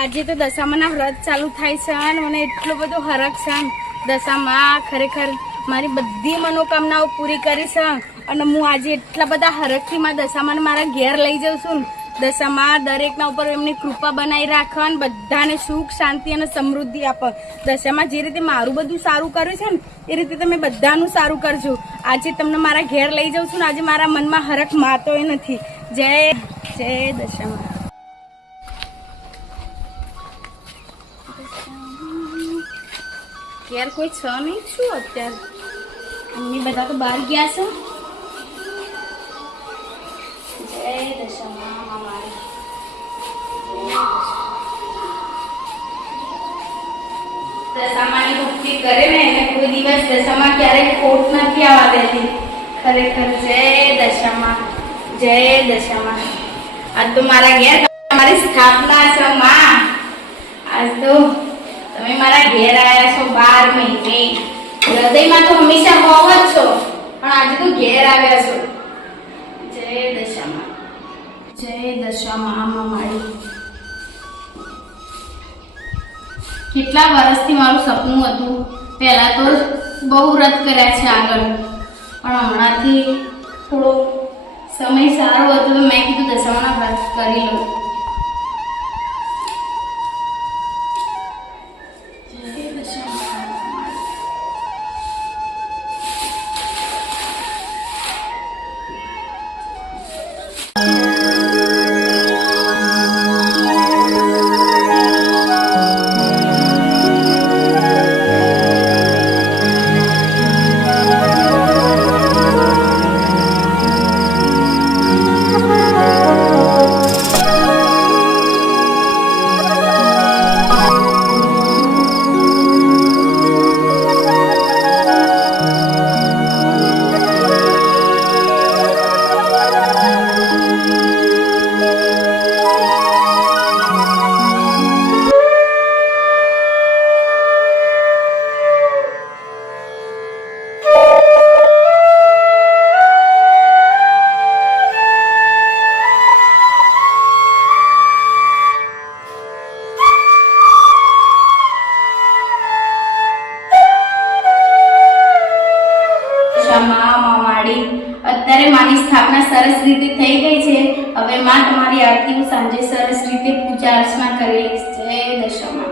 આજે તો દશામાના વ્રત ચાલુ થાય છે અને મને એટલો બધો હરખ છે. દશામાં ખરેખર મારી બધી મનોકામનાઓ પૂરી કરી છે અને હું આજે એટલા બધા હરખથી મારા દશામાને મારા ઘેર લઈ જાઉં છું. દશામાં દરેકના ઉપર એમની કૃપા બનાવી રાખે અને બધાને સુખ શાંતિ અને સમૃદ્ધિ આપે. દશામાં જે રીતે મારું બધું સારું કર્યું છે ને એ રીતે તમે બધાનું સારું કરજો. આજે તમને મારા ઘેર લઈ જાઉં છું ને આજે મારા મનમાં હરખ માતો એ નથી. જય જય દશામાં. ઘેર કોઈ છ નહીં શું અત્યારે? મમ્મી બધા તો બહાર ગયા છે. જય દશામાં મારી. દશામાની ભક્તિ કરે ને એને કોઈ દિવસ દશામાં ક્યારેય ખોટ નથી આવવા દેતી. ખરેખર જય દશામાં જય દશામાં. આજ તો મારા ઘેર તમારી સ્થાપના છે માં. આજ તો તમે મારા ઘેર આવ્યા છો 12 મહિને. હૃદયમાં તો હંમેશા હોવ જ છો પણ આજે તો ઘેર આવ્યા છો. જય દશામાં જય દશામાં મારી. કેટલા વર્ષથી મારું સપનું હતું. પહેલા તો બહુ વ્રત કર્યા છે આગળ પણ હમણાંથી થોડો સમય સારો હતો તો મેં કીધું દશામાના વ્રત કરી લઉં. અત્યારે માની સ્થાપના સરસ રીતે થઈ ગઈ છે. હવે માં તમારી આરતી હું સાંજે સરસ રીતે પૂજા અર્ચના કરી લઈશ. જય દશામાં.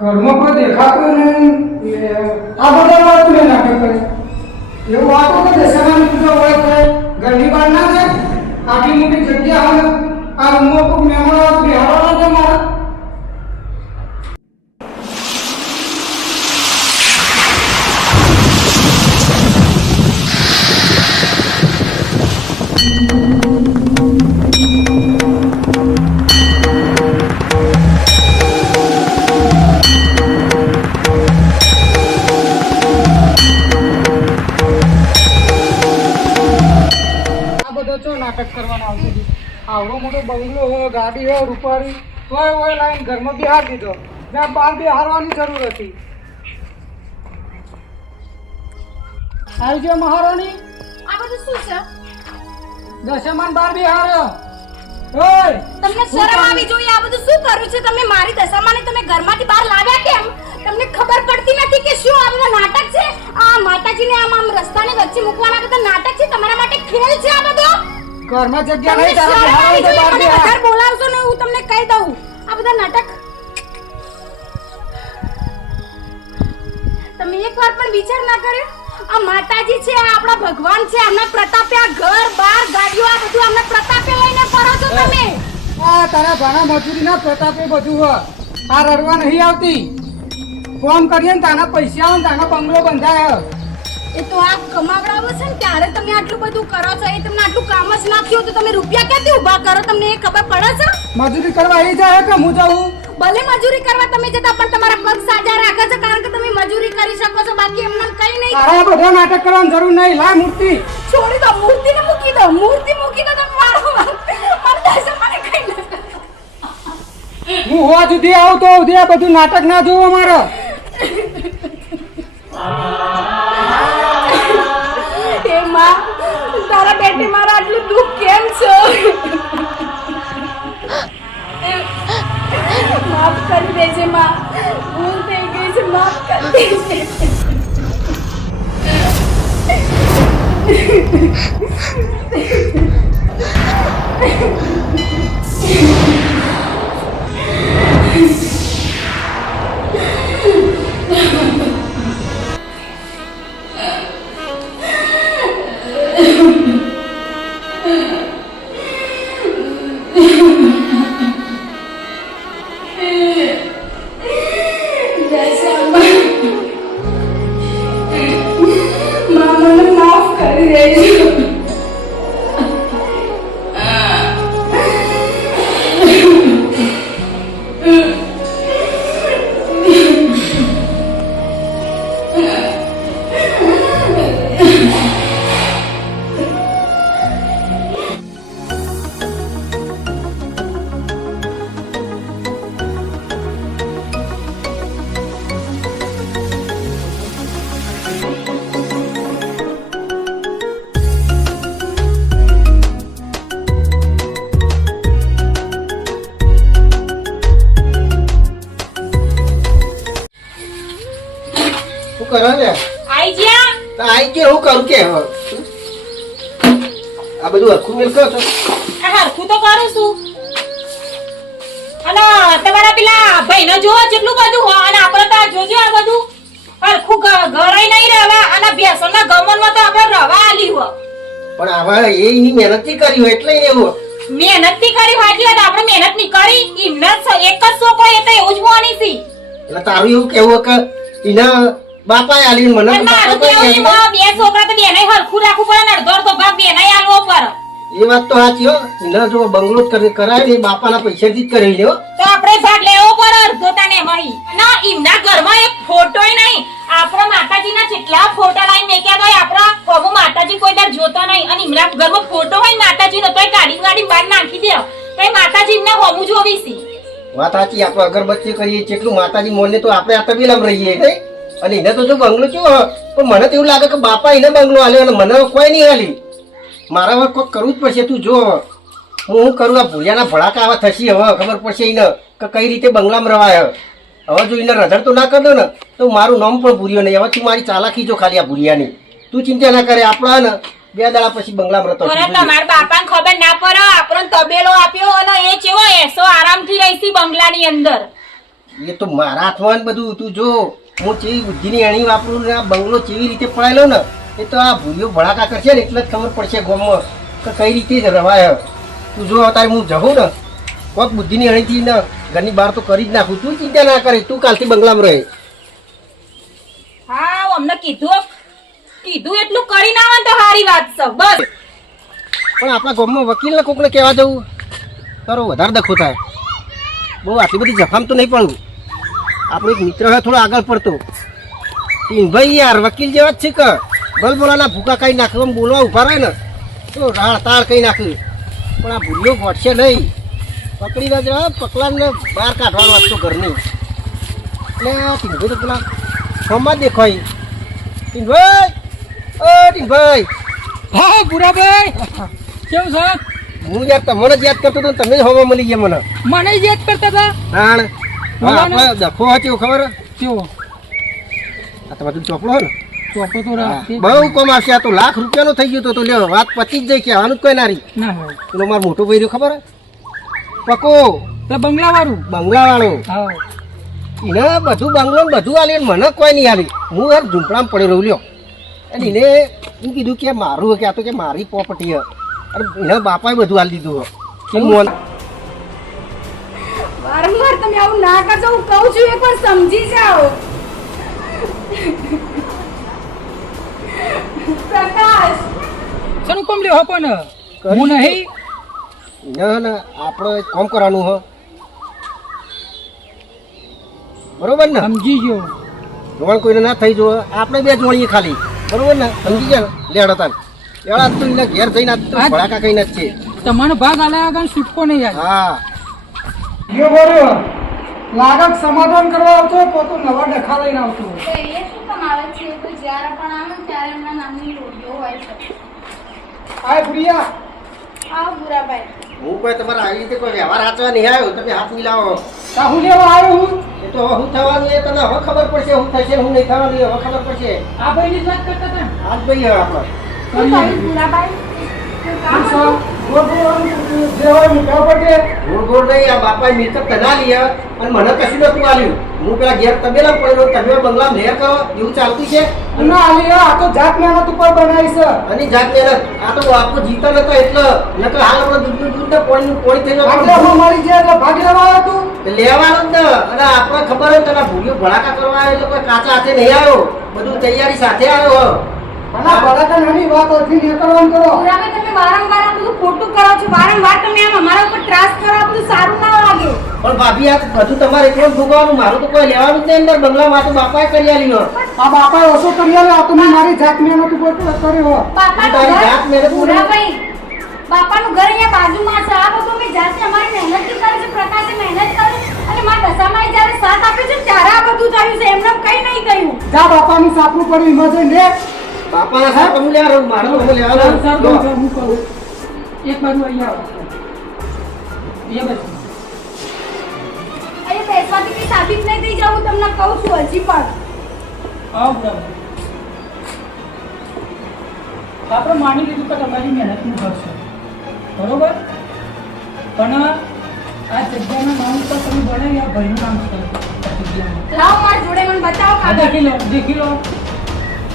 ઘરમાં કોઈ દેખાતું નહીં. આ બધા વાતો ને નાટક કરે એવું વાતો કે દશામાની પૂજા હોય તો ઘરની બહાર ના જાય. આટલી મોટી જગ્યા આવે આ રૂમમાં કોઈ મહેમાનો બેહાડવાના છે મારા. નાટક કરવાના આવતી હતી. આવડો મોટો બંગલો હોય ગાડી હોય રૂપારી તોય હોય લાઈન ઘરમાં બિહાર દીધો. મેં બહાર બિહારવાની જરૂર હતી. આવજો મહારાણી. આ બધું શું છે? દશામાન બહાર બિહાર્યો. ઓય તમને શરમ આવી જોઈએ. આ બધું શું કર્યું છે તમે? મારી દશામાને તમે ઘરમાંથી બહાર લાવ્યા કેમ? તમને ખબર પડતી નથી કે શું આ બધા નાટક છે? આ માતાજીને આમ રસ્તાની વચ્ચે મૂકવાના બધા નાટક છે. તમારા માટે ખેલ છે આ બધો. ઘરમાં જગ્યા નહીં તારા બિહાર તો બહાર બિહાર. ઘર બોલાવશો ને હું તમને કહી દઉં. આ બધા નાટક તમે એકવાર પણ વિચાર ના કર્યો? આ માતાજી છે, આ આપણા ભગવાન છે, એમના પ્રતાપે આ ઘર બાર ગાડીઓ આ બધું એમના પ્રતાપે લઈને ફરો છો તમે. આ તારા ભાણા મજૂરીના પ્રતાપે બધું હ. આ રડવા નહીં આવતી. ફોન કરીએ ને તાના પૈસા આવે ને તાના બંગલો બંધાય હ. એ તો આ કમાવડાવો છે ને ત્યારે તમે આટલું બધું કરો છો. એ તમને આટલું કામ જ ના થયું તો તમે રૂપિયા ક્યાંથી ઊભા કરો? તમને એ ખબર પડે છે? મજૂરી કરવા એ જાય કે હું જાઉં? ભલે મજૂરી કરવા તમે જતા પણ તમારા પગ સાજા રાખે છે કારણ કે તમે મજૂરી કરી શકો છો. બાકી એમને કઈ નહીં. તારા બધા નાટક કરવાની જરૂર નહીં. લાય મૂર્તિ. છોડી દો, મૂર્તિને મૂકી દો. મૂર્તિ મૂકી દો તમે મારો મને દર્શન મને કઈ ના. હું હોવા સુધી આવું તો સુધી આ બધું નાટક ના જોવો મારે. હે માં, તારા બેટી મારા આટલું દુઃખ કેમ છે? માફ કરી દેજે માં, ભૂલ થઈ ગઈ છે, માફ કરી દેજે. કરો ને આઈ જ્યા તો આઈ કે હું કરું કે હવે આ બધું હરખું મેલ કરો છો. હરખું તો કરું છું. અને તમારા પેલા ભાઈનો જોવો જેટલું બધું હોય અને આપણે તો આ જોજો આ બધું હરખું ઘરે નહીં રહેવા અને ભેંસોના ગમનમાં તો આપણે રવા આલી હોય. પણ આવા એની મહેનત થી કરી હોય એટલે એવું મહેનત થી કરી હોય એટલે તો આપણે મહેનત ની કરી એમને એક જ છોકરો એ તો એવું જ હોવાની છે. એટલે તારું એવું કેવું કે એના બાપાએ આલી મને પણ મારું કેવું નહીં, બે છોકરા તો બેને હરખું રાખવું પડે ને અડધો અડધો ભાગ બેને આલવો પડે. એ વાત તો સાચી હો. એના જો બંગલો કરાય ને બાપાના પૈસાથી જ કરી લ્યો તો આપણે ભાગ લેવો પડે અડધો તાને એમાં. ના એમના ઘરમાં એક ફોટોય નહીં. આપણા માતાજીના જેટલા ફોટા લાઈન મેક્યા હોય આપણા પ્રભુ માતાજી કોઈ દર જોતો નહીં અને એમના ઘરમાં ફોટો હોય માતાજીનો તોય ગાડી બહાર નાખી દે તો માતાજી એમને હોમું જોવી છે. વાત સાચી. આપણે અગરબત્તી કરીએ જેટલું માતાજી મોને તો આપણે આ તબીલામ રહીએ નહીં. અને એને તો જો બંગલો કેવો પણ મને તો એવું લાગે કે બાપા એને બંગલો આલ્યો અને મને કોઈ નહીં આલી. મારા હવે કોઈ કરવું જ પડશે. તું જો હું કરું આ ભૂલિયાના ભડાકા આવા થશે હવે ખબર પડશે એને કે કઈ રીતે બંગલામાં રવાય. હવે જો એને રઝળ તો ના કરી દો ને તો મારું નામ પણ ભૂર્યો નહીં. હવે તું મારી ચાલાકી જો ખાલી આ ભૂરિયાની તું ચિંતા ના કરે. આપણા ને 2 દાડા પછી બંગલામાં રહેતો તમારા બાપાને ખબર ના પડે આપણને તબેલો આપ્યો અને એ કેવો એસો આરામથી રહીશી બંગલાની અંદર. એ તો મારા હાથમાં બધું તું જો હું ચેવી બુદ્ધિની અણી વાપરું ને આ બંગલો કેવી રીતે પડાયેલો ને એ તો આ ભૂરીઓ ભડાકા કરશે ને એટલે જ ખબર પડશે ગામમાં કે કઈ રીતે જ રવાય. તું જો અત્યારે હું જવું ને કોઈક બુદ્ધિની અણીથી ને ઘરની બહાર તો કરી જ નાખું. તું ચિંતા ના કરે. તું કાલથી બંગલામાં રહે. હા અમને કીધું એટલું કરી ના આવે તો સારી વાત છે બસ. પણ આપણા ગામમાં વકીલને કોકને કહેવા જવું તારો વધારે દખો થાય. બહુ આટલી બધી જફામ તો નહીં પડવું. આપણો એક મિત્ર હોય થોડો આગળ પડતો ભાઈ યાર વકીલ જેવા જ છે કે બલબોલાના ભૂકા કઈ નાખે બોલવા ઉભા રહે ને તો રાળ તાળ કઈ નાખ્યું. પણ આ ભૂલ્યો ઘટશે નહીં. પકડી ના જવા પકલાને બહાર કાઢવાનો વાત તો ઘરની. એટલે ટીનભાઈ તો પેલા ફોર્મમાં જ દેખાય. ટીનભાઈ ઓ ટીનભાઈ. હા ભૂરાભાઈ કેવું છે? હું યાર તમને જ યાદ કરતો હતો તમે જ હવા મળી ગયા મને. મને જ યાદ કરતા હતા. નાણ આપણે દખો હતો ખબર કેવો? આ તો બધું ચોપડો હોય ને ચોપો તો રાખે. બહુ કમ આવશે. આ તો લાખ રૂપિયાનો થઈ ગયો તો લ્યો વાત પચી જ જાય કહેવાનું જ કોઈ નારી. ના હોય પેલો મારો મોટો ભાઈ રહ્યો ખબર પકો તો બંગલા વાળું. બંગલા વાળો હા એને બધું બંગલો ને બધું આલી મને કોઈ નહીં આલી. હું યાર ઝૂંપડામાં પડી રહ્યો લ્યો. અને એને હું કીધું કે મારું કે આ તો કે મારી પ્રોપર્ટી હે અને એના બાપાએ બધું હાલ દીધું હે હું વારંવાર તમે આવું ના કરજો, હું કહું છું એકવાર સમજી જાઓ. પ્રકાશ, સનું કોમ લ્યો પણ હું નહીં ના ના આપણે કામ કરવાનું હે બરોબર ને સમજી ગયો. જોણ કોઈને ના થઈ જો આપણે બે જોણીએ ખાલી બરોબર ને સમજી ગયા લેડ હતા એવા તો એના ઘેર જઈને આજ તો ભડાકા કઈ નથી તમારો ભાગ આલ્યા આગળ છૂટકો નહીં યાર. હા યો બોલ્યો લાગત સમાધાન કરવા આવતો પોતો નવા ડખા લઈને આવતો તો એ શું કામ આવે છે? એ તો જ્યારે પણ આવે ને ત્યારે એમના નામની રોટીઓ હોય છે. આય પ્રિયા આવો ભૂરાભાઈ. હું કોઈ તમારા આવી રીતે કોઈ વ્યવહાર સાચવા નહીં આવ્યો તમે હાથ મિલાવો સાહુ લેવા આવ્યો હું એ તો હું થવાનું એ તને હવે ખબર પડશે હું થશે હું નહીં થવાનું એ હવે ખબર પડશે આ ભાઈની જ વાત કરતા હતા ને? આજ ભાઈ હવે આપણે શું થયું ભૂરાભાઈ? શું કામ હતું? જે હોય મૂકવા પડે ગોળ ગોળ નહીં આ બાપાએ મિલકત તના લી અને મને કશું નતું આલ્યું હું પેલા ઘેર તબેલા પડેલો તમે બંગલા મેર કરો એવું ચાલતું છે ના આલી આ તો જાત મહેનત ઉપર બનાવી છે અને જાત મહેનત આ તો આપણો જીવતા નતો એટલે નકર હાલ આપણે દૂધનું દૂધ ને પોણીનું પોણી થઈ આપણે જતું હું મરી જાય એટલે ભાગ લેવા આવ્યો તું લેવાનું જ ને અને આપણે ખબર હોય તને ભૂલ્યો ભડાકા કરવા આવ્યો એટલે કોઈ કાચા હાથે નહીં આવ્યો બધું તૈયારી સાથે આવ્યો અને આ ભડાકા નાની વાત હતી નીકળવાનું કરો ભૂરાભાઈ, તમે વારંવાર આ બધું ખોટું કરો છો. વારંવાર તમે આમ અમારા ઉપર ત્રાસ કરો, આ બધું સારું ના લાગે. પણ ભાભી આ બધું તમારે એકલું ભોગવવાનું મારું તો કોઈ લેવાનું જ નહીં અંદર બંગલામાં તો બાપાએ કરી આલ્યું આ બાપાએ ઓછો કરી આવ્યો આ તો મેં મારી જાત મહેનત ઉપર કર્યો બાપાનું તારી જાત ઘર, મહેનત પૂરી. ભૂરાભાઈ, બાપાનું ઘર અહીંયા બાજુમાં છે. આ બધું અમે જાતે અમારી મહેનતથી કરે છે. પ્રકાશે મહેનત કરી અને મારા દશામાએ જ્યારે સાથ આપ્યો છે ત્યારે આ બધું થયું છે. એમને કઈ નહીં થયું. જા બાપાનું સાપરું પડ્યું એમાં જઈને લે બાપાના સાહેબ હું લેવાનું મારું તો સારું, લેવાનું સારું, સારું, હું કહું. એક બાજુ અહીંયા આવો. એ બાજુ. અહીંયા બેસવાથી કઈ સાબિત નહીં થઈ જવું, તમને કહું છું હજી પણ. આવો બરાબર. આપણે માની લીધું કે તમારી મહેનતનું ઘર છે બરોબર, પણ આ જગ્યાનું નામ તો તમે બનાવી આ ભાઈનું નામ છે આ જગ્યાનું. લાવો મારી જોડે મને બતાવો આ કાગળ. દેખી લો, દેખી લો.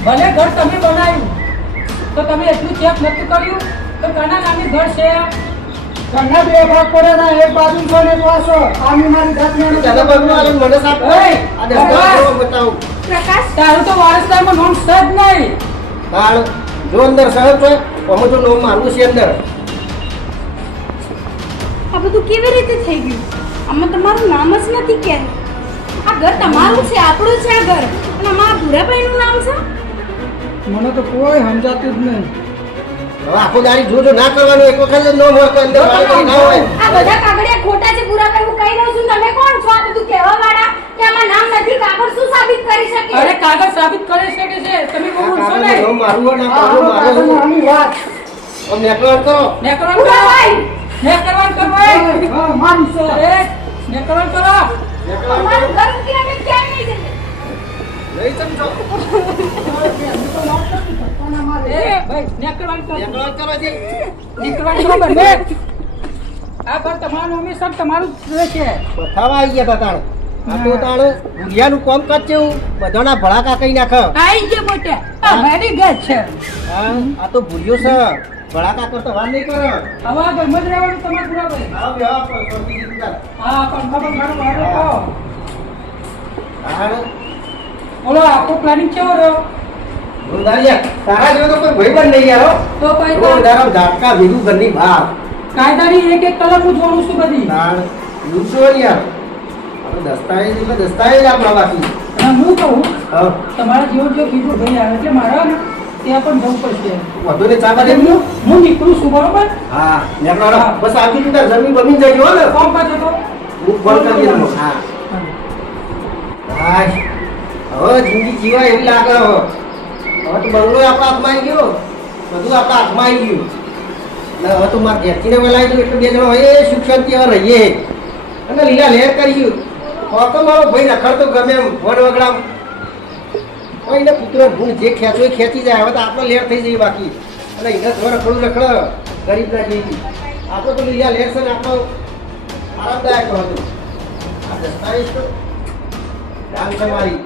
ભલે ઘર તમે બનાવ્યું તો તમે એટલું ચેક નતું કર્યું તો કોના નામે ઘર છે? ઘરના બે ભાગ પડે ના એક બાજુ છો ને એક પાછો આ મેં મારી જાત મહેનત તને બંગલો આલે મને સાહેબ ઓય, આ દસ્તા બતાવું પ્રકાશ, તારું તો વારસદારમાં નોંધ છે જ નહીં. બાળ જો અંદર સહજ હોય અમે તો નો મારવું છે અંદર આ બધું કેવી રીતે થઈ ગયું? આમાં તમારું નામ જ નથી કેમ? આ ઘર તમારું છે, આપણું છે આ ઘર, અને આમાં ભૂરાભાઈનું નામ છે. મને તો કોઈ સમજાતું જ નહીં હવે આખો દાડી જો ના કરવાનું એક વખત જ નો હોય તો અંદર વાળ કઈ ના હોય આ બધા કાગળિયા ખોટા છે ભૂરાભાઈ, હું કહી દઉં છું. તમે કોણ છો આ બધું કહેવા વાળા કે આમાં નામ નથી? કાગળ શું સાબિત કરી શકે? અરે કાગળ સાબિત કરી શકે છે, તમે બહુ બોલશો આ નહીં. નો મારવું હોય ના આ મારવું કાગળ મારવું નાની વાત આમ નેકળવાનું કરો નેકળવાનું કરો. ભૂરાભાઈ, નેકળવાનું કરો ભાઈ. હા મારું છે એ, નેકળવાનું કરો. નેકળવાનું અમારું કરો ઘર મૂકીને અમે ક્યાંય નહીં જઈએ. નહીં સમજો એ, ભાઈ, નેકળવાનું કરો. નેકળવાનું કરો છે નેકળવાનું કરો બંને. આ ઘર તમારું હંમેશા તમારું જ રહેશે. બતાવા આવી ગયા તાણ આ તો તાણ ભુરિયાનું કામ કાજ છે બધાના ભડાકા કઈ નાખ આઈ ગયા મોટા. આ મારી ઘર છે. આ તો ભૂરિયો છે ભડાકા કરતો વાર નહીં કરો હવે આ ઘરમાં જ રહેવાનું તમારે પૂરાભાઈ. આવ બેહો પણ શાંતિથી દીકરા. હા, પંખા બંખાનો બહાર રાખો. તાણ બોલો, આખો પ્લાનિંગ કેવો રહ્યો? રોંધારિયા, તારા જેવો તો કોઈ ભાઈબંધ નહીં યાર હો. તો પછી તો રોંધારા ઝાટકા ભીડું ઘરની બહાર કાયદાની એક એક કલમ હું જોઉં છું બધી. તાણ લૂંટો યાર આપણે દસ્તાવેજ એટલે દસ્તાવેજ આપણા બાકી અને હું કહું, હા તમારા જેવો જો બીજો ભાઈ આવે એટલે મારા ને ત્યાં પણ જવું પડશે. વધુ ને ચા બાજુ હું નીકળું છું બરોબર. હા નેકળો બસ આવતી તું તાર જમીન બમીન જજો હો ને કોમ પાછો તો હું ફોન કરી દઉં હા હા હવે જિંદગી જીવાય એવી લાગે હવે તો બંગલો આપણા હાથમાં આવી ગયો બધું આપણા હાથમાં આવી ગયું ને હવે તો મારે ઘેરથીને વેલાઈ દઉં એટલે બે જણા હોય એ સુખ શાંતિ હવે રહીએ અને લીલા લહેર કરી ગયું તો મારો ભાઈ રખડતો ગમે એમ વન વગડામ કોઈને કૂતરો ભૂલ જે ખેંચો એ ખેંચી જાય હવે તો આપણે લહેર થઈ જઈએ બાકી અને એને ઘર રખડું રખડ ગરીબના જેવી આપણે તો લીલા લહેર છે ને આપણો આરામદાયક હતું આ દસ્તાવેજ તો કામ છે મારી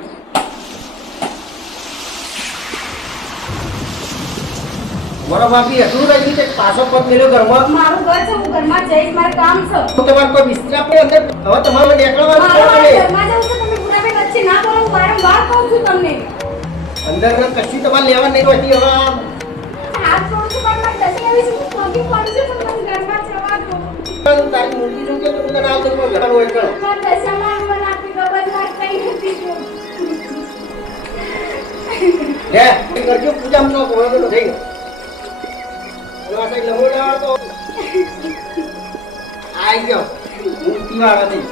મારા બાપી એટલું રહી ગયું કે પાછો પગ મેલ્યો ઘરમાં મારું ઘર છે, હું ઘરમાં જઈશ, મારે કામ છે. તો તમારે કોઈ વિસ્તરા પણ અંદર હવે તમારે નીકળવાનું મારે છે પડે. ઘરમાં જવું છે, તમે પૂરાભાઈ વચ્ચે ના બોલો, હું વારંવાર કહું છું તમને. અંદર કશું તમારે લેવા નહીં હોતી હવે હાથ જોડું છું, પણ મારે દસી આવી છું, પગી પડું છું, પણ મને ઘરમાં જવા દો. તારી મૂર્તિ જોઉં કે તું તને આવ તો કોઈ ઘરનું હોય તો. મારે દશામાં મને આપી દો, બસ મારે કંઈ નથી જોવું. લે એ કરજો પૂજામાં તો ઘોડો તો થઈ ગયો. અને આ સાઈડ લમોડા તો આઈ ગયો મૂર્તિ વાળા થઈ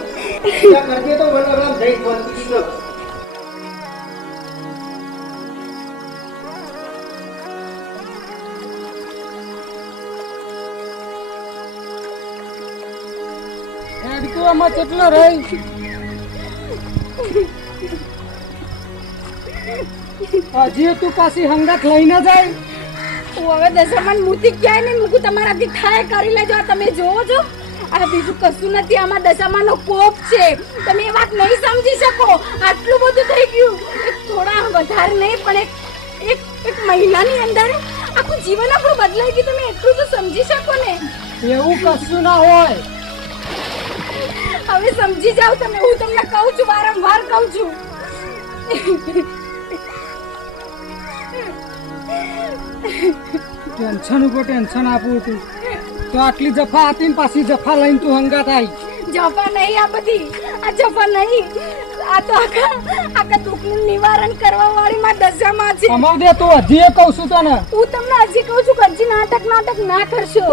પૂજા કરજે તો વડરામ થઈ શાંતિ તો. આમાં કેટલો રહી હજી તું પાછી હંગાત લઈને જાય. હું હવે દશામાની મૂર્તિ ક્યાંય નહીં મૂકું, તમારાથી થાય કરી લેજો. આ તમે જોવો છો, આ બીજું કશું નથી, આમાં દશામાનો કોપ છે. તમે એ વાત નહીં સમજી શકો. આટલું બધું થઈ ગયું, થોડા વધારે નહીં, પણ એક મહિનાની અંદર આખું જીવન આપણું બદલાઈ ગયું. તમે એટલું તો સમજી શકો ને. એવું કશું ના હોય. હવે સમજી જાઓ તમે, હું તમને કહું છું, વારંવાર કહું છું. ટેન્શન ઉપર ટેન્શન આપું હતું તો આટલી જફા હતી ને પાછી જફા લઈને તું હંગાત આવી. જફા નહીં આ બધી, આ જફા નહીં, આ તો આખા દુઃખનું નિવારણ કરવા વાળી માં દશામાં છે. અમાવ દે તું હજી એ કહું છું તને. હું તમને હજી કહું છું કે હજી નાટક ના કરશો.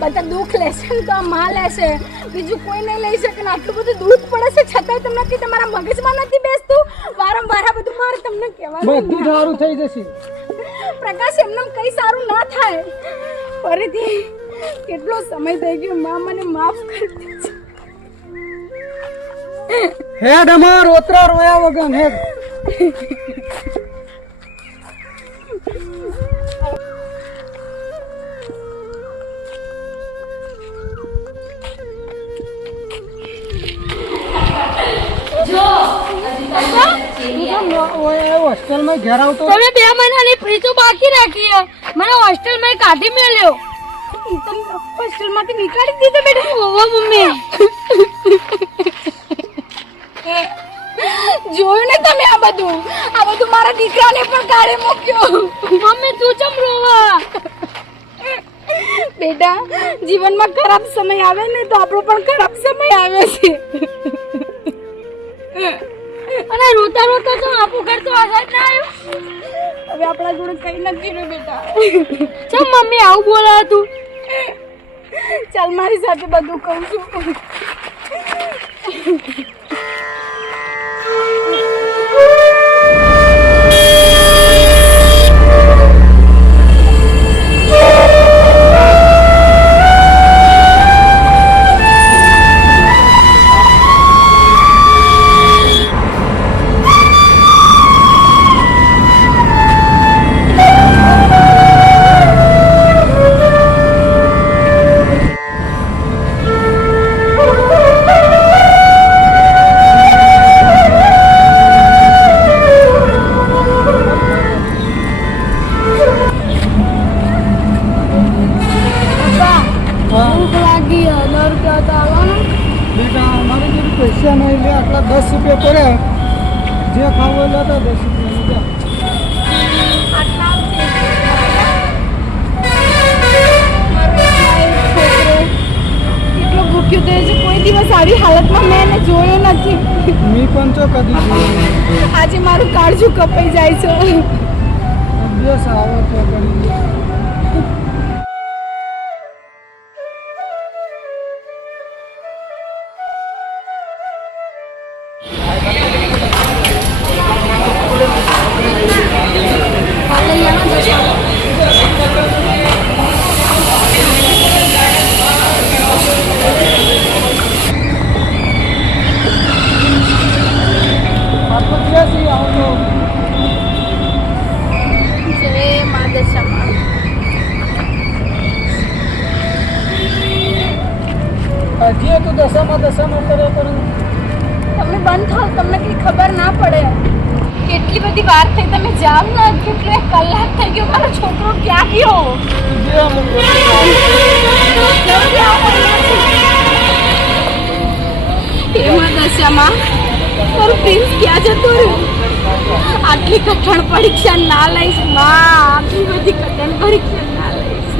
બધા દુઃખ લેશે ને તો આ માં લેશે, બીજું કોઈ નહીં લઈ શકે. ને આટલું બધું દુઃખ પડે છે છતાંય તમને કે તમારા મગજમાં નથી બેસતું. વારંવાર આ બધું મારે તમને કહેવાનું. બધું સારું થઈ જશે. પ્રકાશ, એમને કઈ સારું ના થાય. ફરીથી કેટલો સમય થઈ ગયો, માં મને માફ કરી દેજો. હેડ અમાર ઓતરા રોયા વગર હેડ. હોસ્ટેલમાં ઘેર આવતો તમે 2 મહિનાની ફી તો બાકી રાખી, મને હોસ્ટેલમાં કાઢી મેલ્યો. હોસ્ટેલમાંથી નીકાળી દીધો બેટા. ઓવા મમ્મી, જોયું ને તમે આ બધું મારા દીકરાને પણ કાઢે મૂક્યો. મમ્મી તું ચમ રોવા? બેટા, જીવનમાં ખરાબ સમય આવે ને તો આપણો પણ ખરાબ સમય આવે છે. અને રોતા રોતા તો આપું ઘર તો આઝાદ ના આવ્યો. હવે આપણા જોડે કઈ નથી રહ્યું બેટા. ચમ મમ્મી આવું બોલા તું? ચાલ મારી સાથે બધું કહું છું. પૈસા નહીં લે, આટલા 10 રૂપિયા પડ્યા. જે ખાવું લે તો 10 રૂપિયા. કેટલો ભૂખ્યો થયો છે, કોઈ દિવસ આવી હાલતમાં મેં એને જોયો નથી. મી પણ તો કદી જોયું. આજે મારું કાળજું કપાઈ જાય છે. અભ્યાસ આવે તો કરી. હજી તો દશામાં કરે પણ તમે બંધ થાવ, તમને કઈ ખબર ના પડે. કેટલી આટલી બધી વાર થઈ તમે જાવ ને કેટલો 1 કલાક થઈ ગયો મારો છોકરો ક્યાં ગયો એમાં દશામાં મારું પ્રિન્સ ક્યાં જતો રહ્યો આટલી કઠણ પરીક્ષા ના લઈશ માં આટલી બધી કઠણ પરીક્ષા ના લઈશ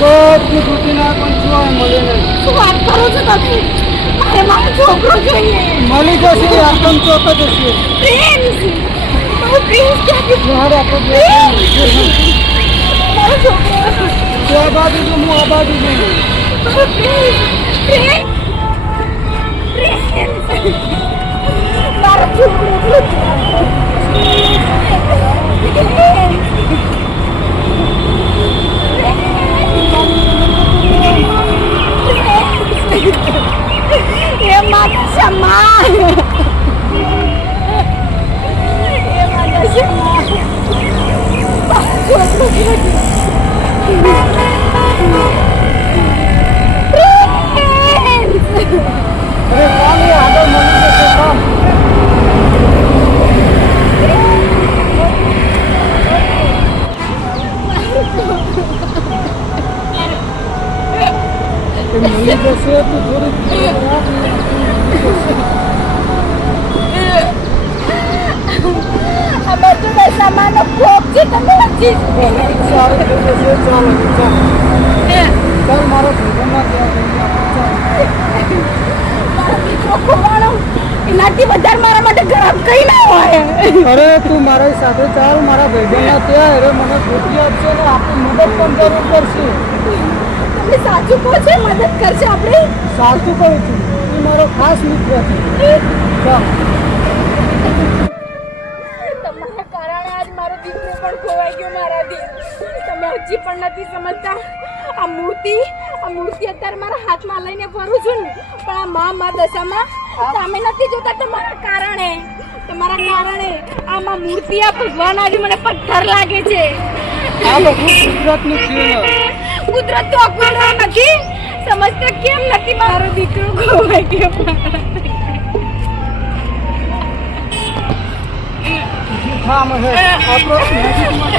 બધી રૂટીના પણ જોવા મળે નહીં. શું વાત કરો છો તમે મારે મારો છોકરો જોઈએ મળી જશે આતમ ચોક જ હશે. પ્રિન્સ મારો પ્રિન્સ ક્યાં ગયો મારે આપણે મારો છોકરો આ બાજુ છું, હું આ બાજુ છું. મારો પ્રિન્સ પ્રિન્સ પ્રિન્સ મારો છોકરો એ માતા સમા એ માતા સમા અરે કાલે આગળ મળી જશે કામ. મળી જશે તો થોડી આ બધું દશામાનો કોપ છે તમે હજી સારું થઈ જશે. ચાલો ચાલો ચાલ મારો ભગવાનના ત્યાં મારો દીકરો ખોવાણો એનાથી વધારે મારા માટે ગરમ કઈ ના હોય અરે તું મારી સાથે ચાલ મારા ભાઈબંધના ત્યાં અરે મને ગોતી આપશે ને આપણી મદદ પણ જરૂર કરશે. તમે સાચું કહો છો મદદ કરશે આપણે સાચું કહું છું, તું મારો ખાસ મિત્ર છે. ચાલ તમારા કારણે આજ મારો દીકરો પણ ખોવાઈ ગયો મારાથી તમે હજી પણ નથી સમજતા આ મૂર્તિ અત્યારે મારા હાથમાં લઈને ફરું છું ને પણ આ મા દશામાં તમે નથી જોતા તમારા કારણે આમાં મૂર્તિ આ ભગવાન આજે મને પથ્થર લાગે છે આ બધું કુદરતનું ખેલ. કુદરત તો અકવાડવા નથી સમજતા કેમ નથી મારો દીકરો ખોવાઈ ગયો થામ હે આપણો નજીકમાં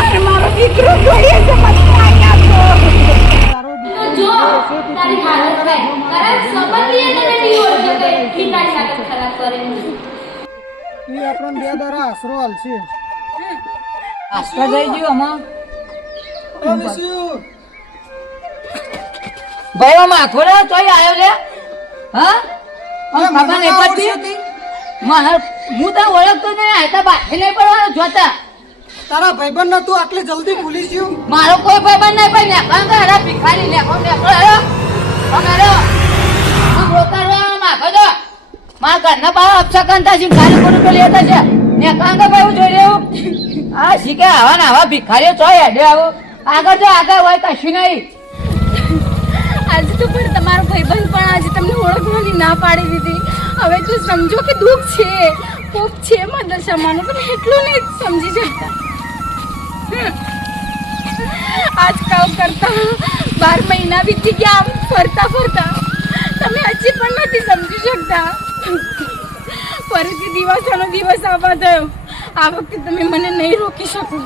અરે મારો દીકરો જોઈએ છે મને અહીંયા તો તારો દીકરો હશે તો તારી હાલત કઈ તારા સંબંધીએ તને નહીં ઓળખે કે તારી હાલત ખરાબ કરે એ આપણને બે દારા આશરો હાલશે. આસ્તા જઈ ગયો આમાં ભાઈ આમાં આખોડે તોય આવ્યો લે હા ખબર નહીં પડતી મને હું તો ઓળખતો નહીં આતા બાકી નહીં પડવાનો જોતા તારા ભાઈબંધ ને તું આટલી જલ્દી ભૂલી ગયો? મારો કોઈ ભાઈબંધ નહીં ભાઈ નેકળો હરા ભિખારી નેકળો હરો અમારો હું રોતા રહ્યો માખો દો મારા ઘરના બાવા અપસકન થશે ખાલી કોનું તો લેતા છે નેકળો ભાઈ હું જોઈ રહ્યો આ શીખે આવા ને આવા ભિખારીઓ ચોય હેડે આવું આગળ જો આગળ હોય કશું નહીં આજે તો પણ તમારો ભાઈબંધ પણ આજે તમને ઓળખવાની ના પાડી દીધી હવે તો સમજો કે દુઃખ છે કોપ છે મદર સમાનો તમે એટલું નહીં સમજી શકતા આજકાલ કરતા 12 મહિના વીતી ગયા આમ ફરતા ફરતા. તમે હજી પણ નથી સમજી શકતા. ફરીથી દિવસોનો દિવસ આવવા થયો. આ વખતે તમે મને નહીં રોકી શકો.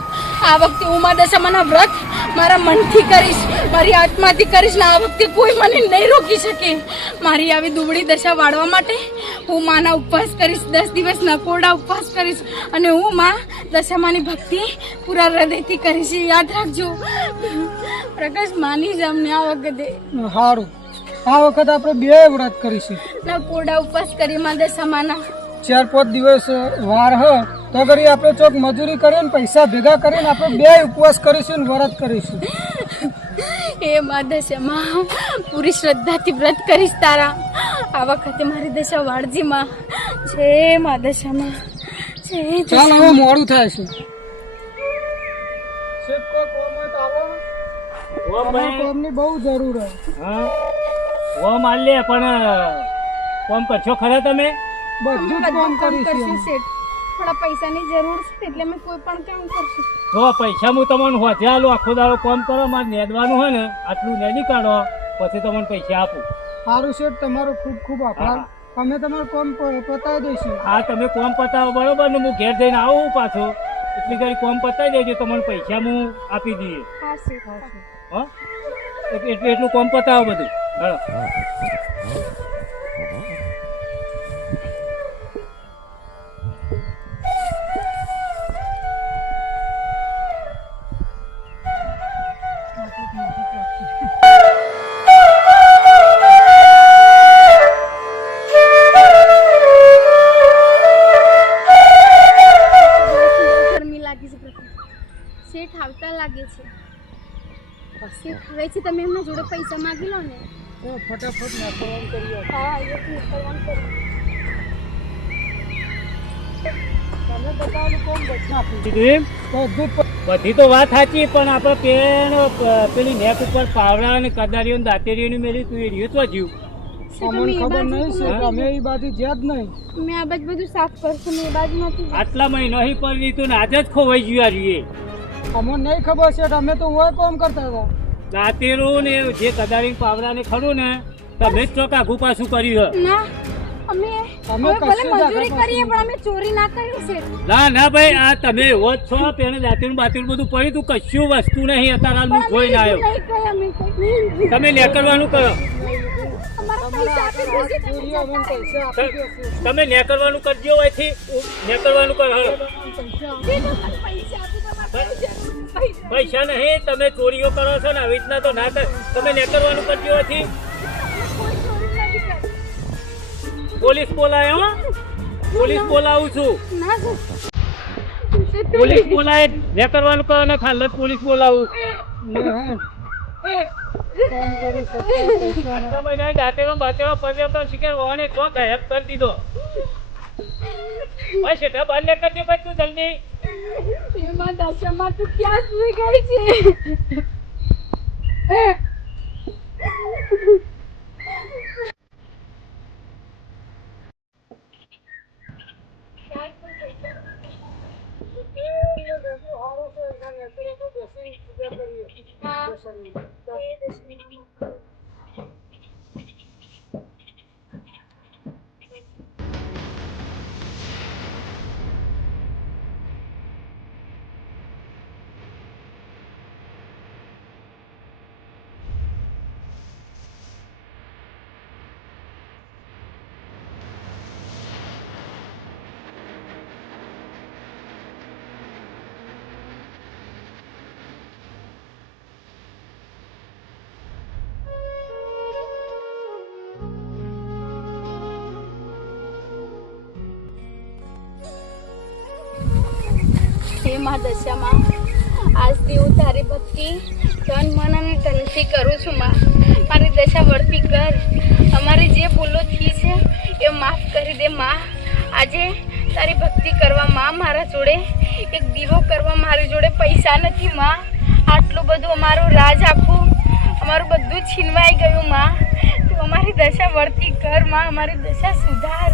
આ વખતે હું મારા દશામાના વ્રત મારા મનથી કરીશ, મારી આત્માથી કરીશ ને આ વખતે કોઈ મને નહીં રોકી શકે. મારી આવી દુબળી દશા વાળવા માટે હું માના ઉપવાસ કરીશ, 10 દિવસ નકોરડા ઉપવાસ કરીશ અને હું માં દશામાની ભક્તિ પૂરા હૃદયથી કરીશ. યાદ રાખજો પ્રકાશ, માની જ અમને આ વખતે. સારું, આ વખત આપણે બે વ્રત કરીશું. નકોરડા ઉપવાસ કરી માં દશામાના. 4-5 દિવસ વાર હ તો કરી આપણે ચોક મજૂરી કરીને પૈસા ભેગા કરીને આપણે બે ઉપવાસ કરીશું ને વ્રત કરીશું. એ મા દશામાં પૂરી શ્રદ્ધાથી વ્રત કરીશ તારા. આ વખતે મારી દશા વાળજી માં. જય મા દશામાં, જય ચાલ, દશા. હવે મોડું થાય છે. કોમની બહુ જરૂર છે. ઓ માન લે પણ કોમ કરશો ખરા તમે? બધું જ કામ કરશું કરીશું. શેઠ. થોડા પૈસાની જરૂર છે એટલે અમે કોઈ પણ કામ કરશું. જો પૈસા હું તમને હોધ્યા આલું, આખો દાડો કોમ કરો, મારે નેદવાનું હોય ને આટલું નેદી કાઢો પછી તમને પૈસા આપું. સારું શેઠ, તમારો ખૂબ ખૂબ આભાર. અમે તમારું કામ પતાવી દઈશું. હા, તમે કોમ પતાવો બરોબર ને, હું ઘેર જઈને આવું પાછો. એટલી ઘડી કોમ પતાવી દેજો, તમને પૈસા હું આપી દઈએ. હા શેઠ. હા, એટલું કોમ પતાવો બધું. હા. ગરમી લાગી છે પ્રકાશ. શેઠ આવતા લાગે છે. શેઠ આવે છે, તમે એમના જોડે પૈસા માંગી લો ને. ફટાફટ નાખવાનું કરીએ. હા, એ કરવાનું કરો. તમે બતાવેલું કોમ બધું આપી કીધું એમ? બધું બધી તો વાત સાચી, પણ આપણે પેલી નેક ઉપર પાવડા અને કદારીઓ ને દાંતેરીઓ મેલી તું એ રહ્યું તો જીવ. અમને ખબર નહીં છે કે અમે એ બાજુ જ્યાં જ નહીં. મેં આ બાજુ બધું સાફ કરશું. મેં એ બાજુ નથી. આટલા મહિનો નહીં પર લીધું ને આજે જ ખોવાઈ ગયું આ રીએ. અમને નહીં ખબર છે. અમે તો હોય કામ કરતા હતા. દાંતેરું ને જે કદારી પાવડા ને ખરું ને તમે જ ચોક આઘું પાછું કર્યું છે. ના, અમે અમે ભલે કશું જ મજૂરી આગળ કરીએ પણ અમે ચોરી ના કરી છે. ના ના ભાઈ, આ તમે એવો જ છો. પેને દાંતેરું બાતેરું બધું પડ્યું તું, કશું વસ્તુ નહીં. અત્યારે હાલ હું જોઈને આવ્યો. નહીં કઈ અમે કઈ. તમે નેકરવાનું કરો, અમારા પૈસા આપી દેજો. ચોરી અમને પૈસા આપી દેશે. તમે નેકરવાનું કરજો. અહીંથી નેકરવાનું કરો. હળો. પૈસા આપી દો. પૈસા પૈસા નહીં, તમે ચોરીઓ કરો છો ને આવી રીતના તો ના કર. તમે નેકરવાનું કરજો. અહીંથી કોઈ ચોરી નથી કરી. પોલીસ બોલાય. હો, પોલીસ બોલાવું છું. ના સર. પોલીસ બોલાય, નેકરવાનું કરો ને ખાલી પોલીસ બોલાવું. આટલા મહિના દાંતેરો બાતેરો પર્યા તો શીખર વહાણે તો ગાયબ કરી દીધો. ભાઈ શેઠા બહાર નીકળજો ભાઈ તું જલ્દી. એમાં દશામાં તું ક્યાં સુઈ ગઈ છે? હે મા દશામાં, આજથી હું તારી ભક્તિ તન મન અને તનથી કરું છું. માં, મારી દશા વળતી કર. અમારી જે ભૂલો થઈ છે એ માફ કરી દે. માં, આજે તારી ભક્તિ કરવા માં મારા જોડે એક દીવો કરવા મારી જોડે પૈસા નથી. માં, આટલું બધું અમારું રાજ આખું અમારું બધું છીનવાઈ ગયું. માં, તું અમારી દશા વળતી કર. માં, અમારી દશા સુધાર.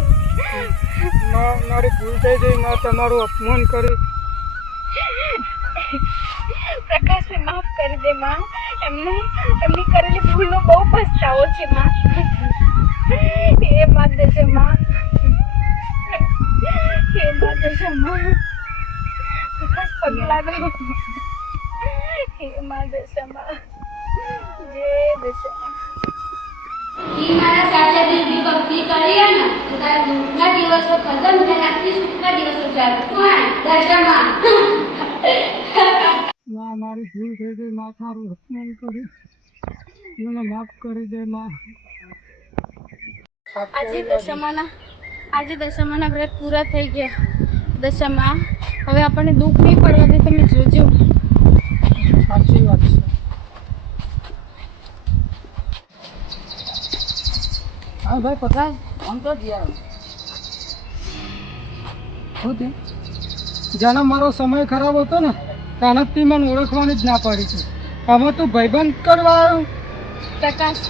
મારી ભૂલ થઈ ગઈ. માં, તમારું અપમાન કરી. પ્રકાશને માફ કરી દે. માં, એમની કરેલી ભૂલનો બહુ પસ્તાવો છે માં. એ માં દશામાં, એ માં દશામાં, પ્રકાશ પગ લાગો. એ માં દશામાં, જય દશામાં. ઈ મારા સાચા દિલથી ભક્તિ કરી ને તો તારા દુઃખના દિવસો ખતમ થાય આખી સુખના દિવસો ચાલુ. કોણ દશામાં? માં મારી ભૂલ થઈ ગઈ, માં તારું અપમાન કર્યું, મને માફ કરી દે માં. આજે દશામાના વ્રત પૂરા થઈ ગયા. દશામાં, હવે આપણને દુઃખ નહીં પડવા દે, તમે જોજો. સાચી વાત છે. હા ભાઈ પ્રકાશ, આમ તો જ્યાં ખુદ જેનો મારો સમય ખરાબ હતો ને ત્યાંથી મને ઓળખવાની જ ના પડી છે. હવે તું ભાઈબંધ કરવા આવ્યો. પ્રકાશ,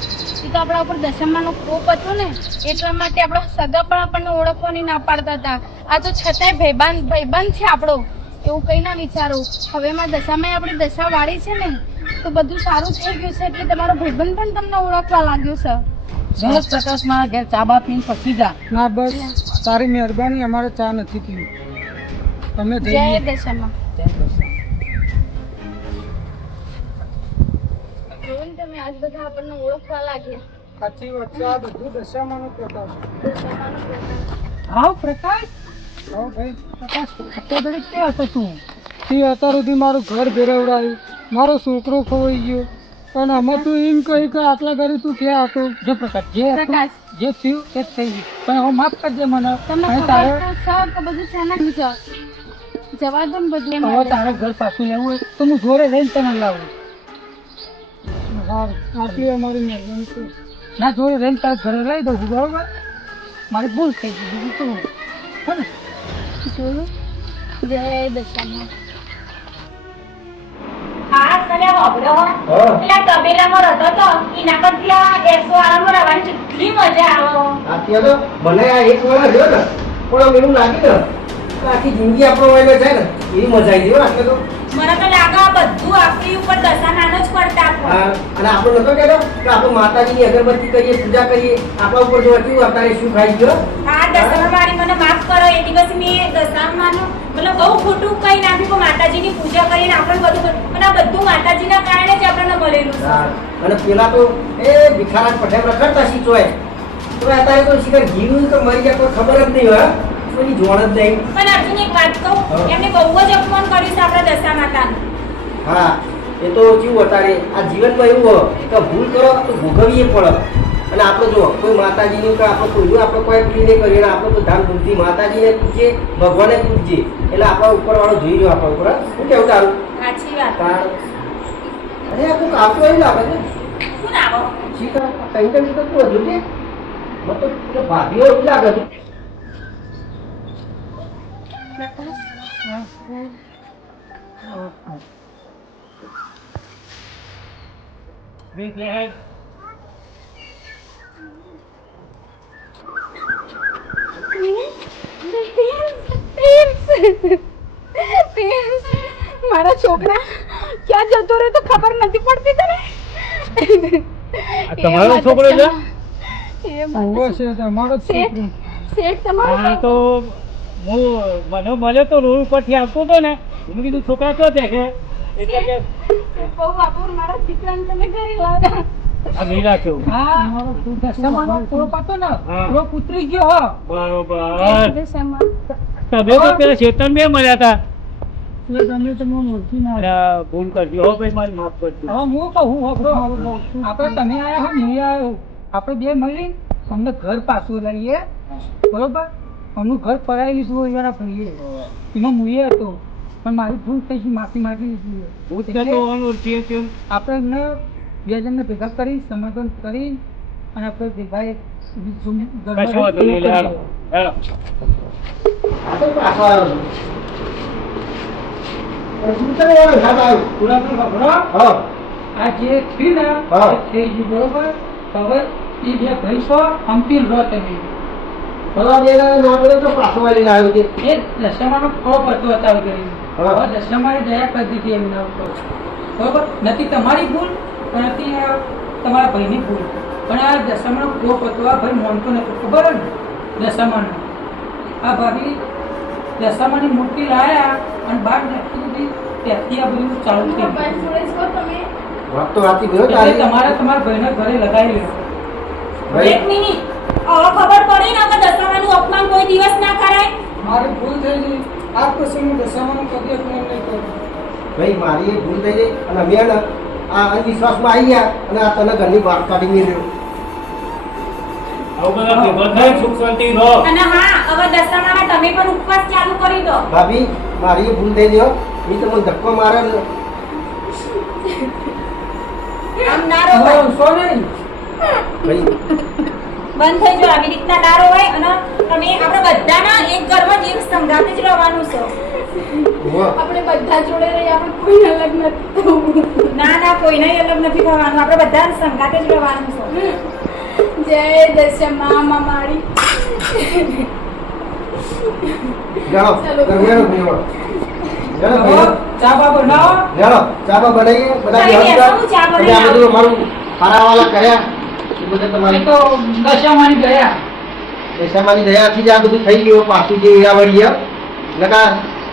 એ તો આપણા ઉપર દશામાનો કોપ હતો ને એટલા માટે આપણા સગા પણ આપણને ઓળખવાની ના પાડતા હતા. આ તો છતાંય ભાઈબંધ છે આપણો, એવું કંઈ ના વિચારો. હવે માં દશામાં આપણી દશા વાળી છે ને તો બધું સારું થઈ ગયું છે, એટલે તમારો ભાઈબંધ પણ તમને ઓળખવા લાગ્યો છે. સરસ પ્રકાશ મારા ઘેર ચા બા પીને પછી જા. ના બસ તારી મહેરબાની, અમારે ચા નથી પીવી. તમે જય જઈએ. દશામાં. જોયું ને તમે, આજ બધા આપણને ઓળખવા લાગ્યા. સાચી વાત છે, આ બધું દશામાનો પ્રતાપ. દશામાનો પ્રતાપ. હા પ્રકાશ, હા ભાઈ, પ્રકાશ અત્યારે ઘડી ક્યાં હતો તું? તે અત્યાર સુધી મારું ઘર ભેરવડાયું, મારો છોકરો ખોવાઈ ગયો, અને આમાં તું એમ કહી કે આટલા ઘરે તું ક્યાં હતો. જો પ્રકાશ, જે હતું પ્રકાશ, જે થયું તે જ થઈ ગયું, પણ હવે માફ કરજે મને. તમને અને ખબર તારે તો છે કે બધું શેનાથી છે. જવા દો ને બધું. હવે તારે ઘર પાછું લેવું હોય તો હું જોડે લઈને તને લાવું. હા, આટલી અમારી મહેરબાની છે. ના જોડે લઈને તારે ઘરે લઈ દઉં છું, બરોબર? મારી ભૂલ થઈ ગઈ, બીજું શું? હે ને? જોયું? જય દશામાં. હા તને હોબળો પેલા તબેલામાં રહેતો તો એના પરથી આ એસો આરામમાં રહેવાની કેટલી મજા આવે. અત્યારે તો મને આ એક વાર રહ્યો ને પણ આમ એવું લાગ્યું ને કે આખી જિંદગી આપણો વહેલો છે ને એવી મજા આવી ગઈ આટલે તો. મને તો લાગે આ બધું આપણી ઉપર દશામાનો જ પડતા હા, અને આપણે નતો કહેતો કે આપણે માતાજીની અગરબત્તી કરીએ, પૂજા કરીએ, આપણા ઉપર જો હતું અત્યારે શું ખાઈ ગયો. હા દશામા વાળી મને માફ કરો. એ દિવસે મેં દશામાનું મતલબ બહુ ખોટું કઈ નાખ્યું કે માતાજીની પૂજા કરીને આપણે બધું કર્યું. અને આ બધું માતાજીના કારણે જ આપણને મળેલું છે. હા, અને પેલા તો એ ભિખારા પઠે રખડતા શીખવાય તો અત્યારે તો શિખર જીવું તો મરી જાય કોઈ ખબર જ નહીં હોય, કોઈ જોણ જ નહીં. પણ અર્જુન એક વાત કહું, એમને બહુ જ અપમાન કર્યું છે આપણા દશા માતાનું. હા, એ તો કેવું અત્યારે આ જીવનમાં એવું હોય કે ભૂલ કરો તો ભોગવીએ પડે. અને આપણે જો કોઈ માતાજીનું કે આપણે કોઈનું આપણે કોઈ ભૂલ નહીં કરીએ, આપણે તો ધામ ધૂમથી માતાજીને પૂછીએ, ભગવાનને પૂછીએ, એટલે આપણા ઉપરવાળો જોઈ રહ્યો આપણા ઉપર. શું કેવું તારું? સાચી વાત. તારું અરે આ કોઈક આવતું એવું લાગે છે. શું આવો? શીખર કઈ કઈ તો તું હજુ કે મતલબ ભાભીઓ એવું લાગે છે. મારા છોકરા ક્યાં જતો રહ્યો તો ખબર નથી પડતી તને. તમારો છોકરો છે? ઉભો છે તમારો જ છોકરો. શેઠ તમારો હા, તો હું મને મળ્યો તો રોડ ઉપરથી આવતો હતો ને, મેં કીધું છોકરા તો દેખે એટલે કે બહુ આભાર મારા દીકરાને તમે ઘરે લાવ્યા. આ નહીં રાખ્યો. હા, દશામાનો કોપ હતો ને હા. કોપ ઉતરી ગયો. હા, બરોબર. દશામાં. તમે તો પેલા ચેતન બે મળ્યા હતા. એટલે તમે તો મને ઓળખી ના અરે, ભૂલ કરજો હો ભાઈ, મારી માફ કરજો. હવે હું કહું આપણો આપણે તમે આયા હો, હું આવ્યો, આપણે બે મળી અમને ઘર પાછું લઈએ, બરોબર? અમનું ઘર પડાવી લીધું હોય જરા ભાઈએ, એમાં હું હતો પણ મારી ભૂલ થઈ ગઈ, માફી માંગી લીધી. ભૂલ થતો હોવાનું છે, છે. આપણે એમને બે જણને ભેગા કરી સમાધાન કરી અને આપણે ભેગા એક કશો વાંધો નહીં, લે, હાલો, હાલો. આ તો પાછો આવ્યો છું. શું કરે હવે? યાદ આવ્યું. પૂરા ખબર હા, આ જે થયું ને હા. એ થઈ ગયું, બરોબર? હવે એ બે ભાઈ છો હંપી રહો તમે. પેલા બે નાટો તો પાછો વાળીને આવ્યો છે. એ દશામાનો ખોફ હતો અત્યારે કરી. હા. હવે દશામાએ દયા કરી દીધી એમના ઉપર, બરોબર? નથી તમારી ભૂલ અને તે આ તમારા ભાઈની ભૂલ પણ આ દશામાનો કોપ હતો આ ભાઈ માનતો નતો ખબર ને દશામાનો આ ભાભી દશામાની મૂર્તિ લાયા અને બહાર નાખી દીધી ત્યાંથી આ બધું ચાલુ થઈ પપ્પા ગયું જોડે જ કહો તમે વાત તો વાંચી ગયો એટલે તારી તમારા ભાઈના ઘરે લગાવી લો ભાઈ એક મિનિટ હવે ખબર પડી ને કે દશામાનું અપમાન કોઈ દિવસ ના કરાય. મારી ભૂલ થઈ ગઈ આ પછી હું દશામાનું કદી અપમાન નહીં કરું ભાઈ મારી એ ભૂલ થઈ ગઈ અને અમે ને આ અંધવિશ્વાસમાં આવી ગયા અને આ તને ઘરની બહાર કાઢી મેળ્યો આવું બધા ભેગા થાય સુખ શાંતિ રહો. અને હા હવે દશામાના તમે પણ ઉપવાસ ચાલુ કરી દો. ભાભી મારી એ ભૂલ થઈ ગઈ હો. મેં તમને ધક્કો મારે ને આમ ના રહો હવે ઊંઘશો નહીં ભાઈ બંધ થઈ જાઓ આવી રીતના ના રહો અને તમે આપણે બધાના એક ઘરમાં જ એક સંગાતે જ રહેવાનું છે. ઉભો. આપણે બધા જોડે રહી આપણે કોઈ અલગ નથી થવું. ના ના કોઈને અલગ નથી થવાનું આપણે બધા સંગાતે જ રહેવાનું છે. જય દશામા મારી જાઓ ચાલો. ઘરેણો પીવો. જાઓ હવે ભાઈ. ચા બા બનાવો જાઓ ચા બા બનાવીએ બધા તમે વ્યવસ્થા. બેસો, ચા અને આ બનાવી બધું અમારું ફરાવાળા કર્યા એ બધા એ તમારી તો દશામાની ગયા પૈસામાંની દયાથી જ આ બધું થઈ ગયું પાછું જે ઈરાવળી નકા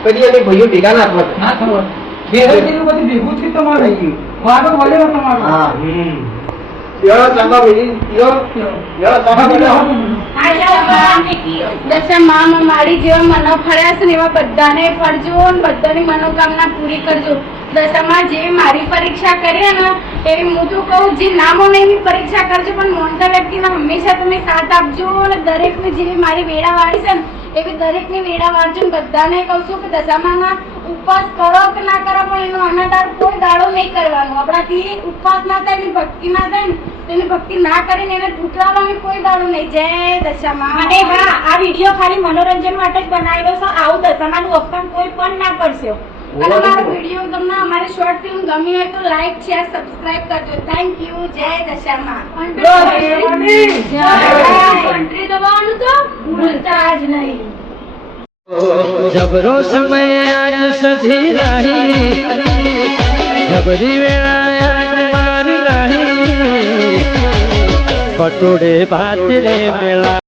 કદી અમે ભાઈઓ ભેગા ના થવા ના ખબર ભેગું થયેલું બધું ભેગું થયું તમારું થઈ ગયું. વાડો વળ્યો તમારો હા યો ચાંબા બેની યો યો ચાંબા બેની આ જાઓ ભગવાનને કીઓ. દશામા મારી જેવા મનો ફળ્યા છે ને એવા બધાને ફળજો અને બધાની મનોકામના પૂરી કરજો. દશામાં જે મારી પરીક્ષા કરી ને એવી હું તો કહું જે નામો ને એવી પરીક્ષા કરજો પણ મોટા વ્યક્તિને હંમેશા તમે સાથ આપજો અને દરેકને જેવી મારી વેળા વાળી છે ને એવી દરેકની વેળા વાળજો ને બધાને કહું છું કે દશામાના ઉપવાસ કરો કે ના કરો પણ એનો અનાદાર કોઈ દાડો નહીં કરવાનો. આપણાથી ઉપવાસ ના થાય એની ભક્તિ ના થાય ને તેની ભક્તિ ના કરીને એને ઠુકરાવવાની કોઈ દાડો નહીં. જય દશામા. અને હા આ વિડીયો ખાલી મનોરંજન માટે જ બનાવેલો છે. આવું દશામાનું અપમાન કોઈ પણ ના કરશો. અને મારો વિડીયો તમને અમારી શોર્ટ ફિલ્મ ગમી હોય તો લાઈક શેર સબસ્ક્રાઇબ કરજો. Thank you. જય દશામા. ઘંટડી દબાવવાનું તો ભૂલતા જ નહીં. જબરો સમય આજ સધી રહી જબરી વેળા આજ મારી રહી પટોળે ભાત રે મેળા